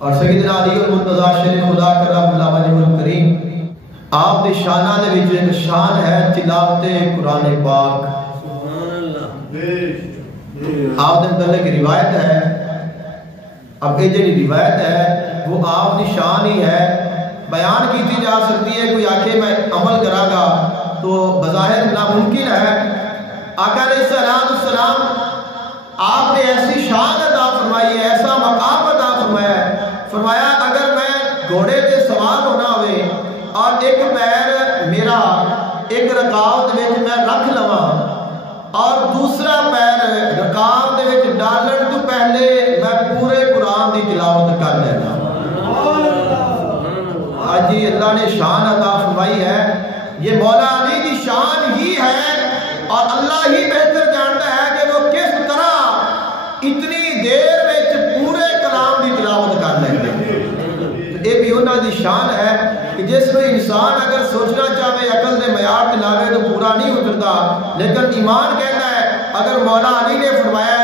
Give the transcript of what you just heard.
اور سیدنا علی المرتضی شیر خدا کرم اللہ وجہ الکریم آپ دی شانہ دے وچ ایک شان ہے تلاوت قرآن پاک. آپ دے متعلق روایت ہے، اب یہ جو روایت ہے وہ آپ کی شان ہی ہے، بیان کی جا سکتی ہے. کوئی آکھے میں عمل کرا گا تو بظاہر ناممکن ہے. آقا علیہ السلام آپ نے ایسی شان عطا فرمائی ہے، ایسا مقام عطا فرمایا ہے. فرمایا اگر میں گھوڑے سے سوار ہونا ہوئے اور ایک پیر میرا ایک رکعت میں رکھ لواں اور دوسرا پیر رکعت میں ڈالن تو پہلے میں پورے قرآن کی تلاوت کر لینا. آج یہ اللہ نے شان عطا فرمائی ہے، یہ مولا علی کی شان ہی ہے اور اللہ ہی بہتر جانتا ہے کہ وہ کس طرح اتنی دیر میں پورے کلام کی تلاوت کر لیں گے. یہ بھی انہوں کی شان ہے کہ جس میں انسان اگر سوچنا چاہے عقل دے معیار تے لاوے تو پورا نہیں اترتا، لیکن ایمان کہتا ہے اگر مولا علی نے فرمایا